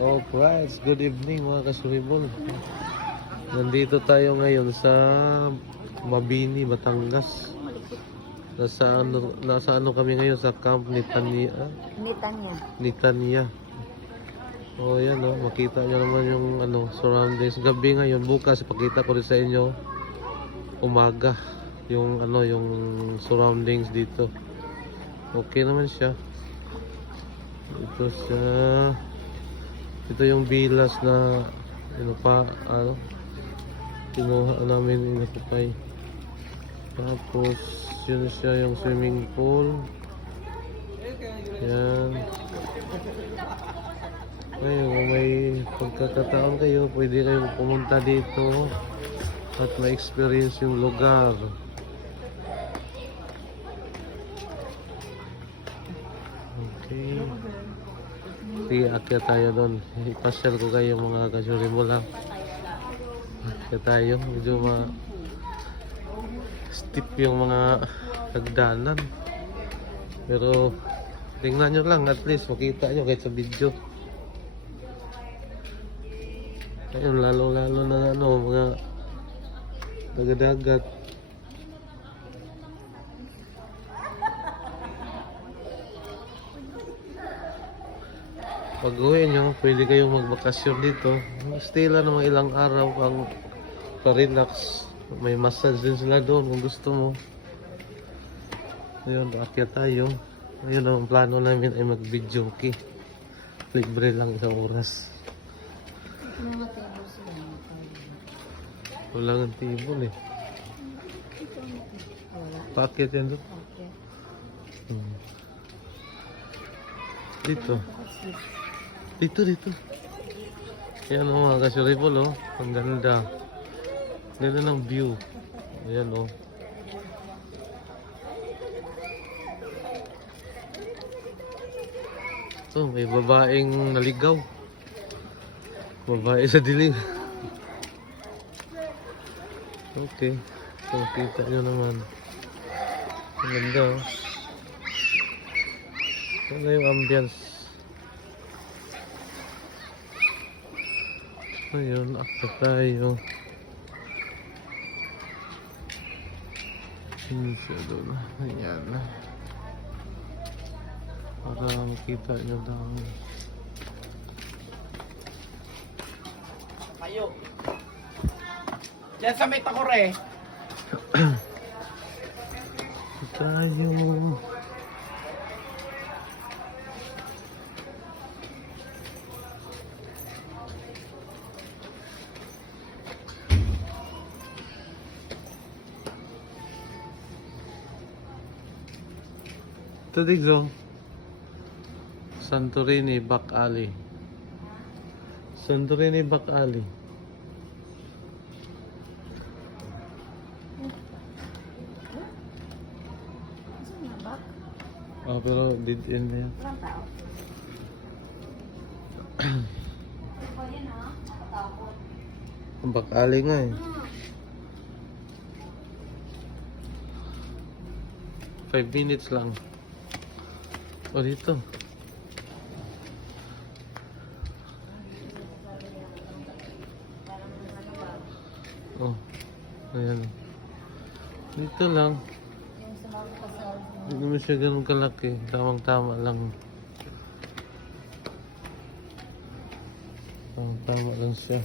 Alright, good evening mga kasuribol. Nandito tayo ngayon sa Mabini, Batangas. Nasa ano kami ngayon sa Camp Nitania. Oh, yan oh, makita nyo naman yung surroundings. Gabi ngayon, bukas ipakita ko rin sa inyo umaga yung yung surroundings dito. Okay naman siya. Ito yung bilas na kinuha namin, inakupay. Tapos yun siya yung swimming pool. Yan. Ayun, kung may pagkakataon kayo, pwede kayong pumunta dito at ma-experience yung lugar. Okay. Sige, akyat tayo doon. Ipasyal ko kayo mga kasuribol ha. Akyat tayo. Medyo steep yung mga hagdanan. Pero tingnan nyo lang, at least makita nyo kahit sa video. Ayun, lalo-lalo na mga dagat-dagat. Pag uwi nyo, pwede kayong magbakasyon dito. Stay lang naman ilang araw pang pa-relax. May massage din sila doon kung gusto mo. Ayun, akyat tayo. Ayun, ang plano namin ay mag-video. Okay. Libre lang isang oras. Wala nga table eh. Paakyat yan doon. Dito. Dito. Ayan o mga kasuribol oh. Ang ganda. Ganda ng view. Ayan o. Ito, may babaeng naligaw. Babae sa dilim. Okay. So, kita nyo naman. Ang ganda oh. Ano yung ambience? Ayun, akta tayo. Siya doon. Ayan. Para makita nyo lang. Kayo. Diyan sa may takore. Tayo. Ito dito. Santorini Back Alley. Santorini Back Alley. Oh, pero dead end na yan. Ang Back Alley nga eh. 5 minutes lang. O dito. Oh, ayan. Dito lang. Hindi naman siya ganun kalaki. Tamang-tama lang. Tamang-tama lang siya.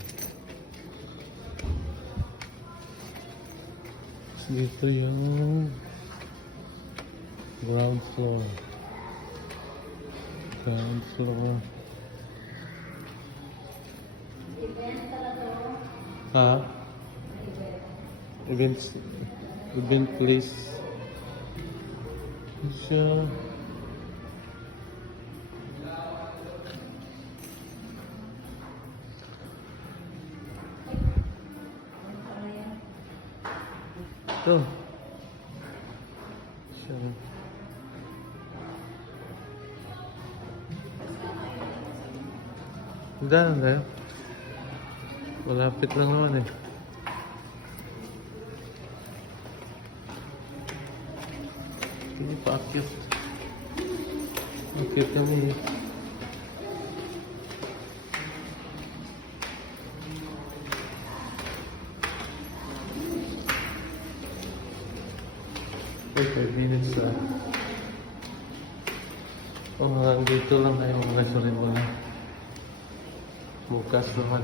Dito yung ground floor. Ground floor. Ha? Event place. Siya. Ito. Siya. Ganda na. Malapit lang naman eh. Ini paakyat. Akyat kami eh. 5 minutes na. Hanggang dito lang tayo mga ceremony. Bukas naman.